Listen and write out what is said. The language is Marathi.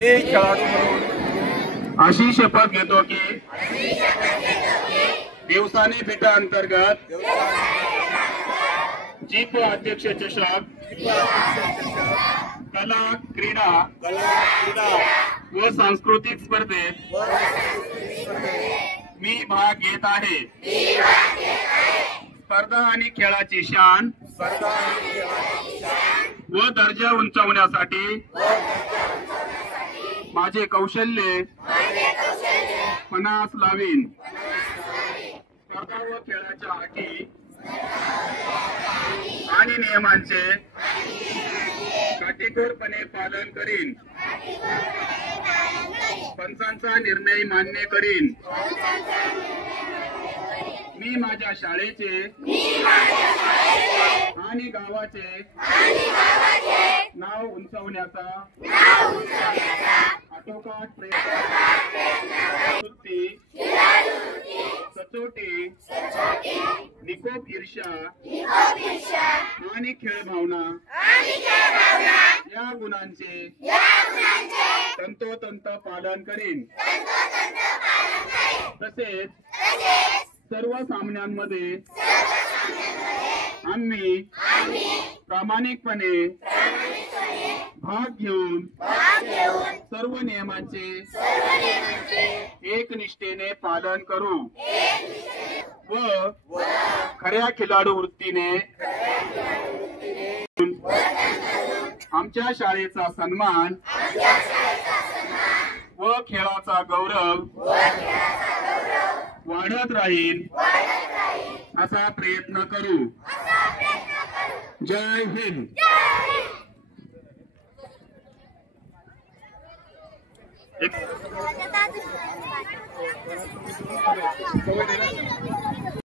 खेळाडू म्हणून अशी शपथ घेतो की दिवसाने बेटा अंतर्गत जीप अध्यक्ष चषक कला क्रीडा व सांस्कृतिक स्पर्धेत मी भाग घेत आहे। स्पर्धा आणि खेळाची शान व दर्जा उंचावण्यासाठी माझे कौशल्य पणास लावीन। स्पर्धा व खेळाच्या अटी आणि नियमांचे काटेकोरपणे पालन करीन। पंचांचा निर्णय मान्य करीन। मी माझ्या शाळेचे आणि गावाचे नाव उंचावण्याचा आटोकाट प्रयत्न सचोटी निकोप ईर्ष्या आणि खेळ भावना या गुणांचे तंतोतंत पालन करीन। तसेच सर्व सामन्यांमध्ये आम्ही प्रामाणिकपणे भाग घेऊन सर्व नियमांचे एकनिष्ठेने पालन करू व खऱ्या खिलाडू वृत्तीने आमच्या शाळेचा सन्मान व खेळाचा गौरव वाढत राहील असा प्रयत्न करू। जय हिंद।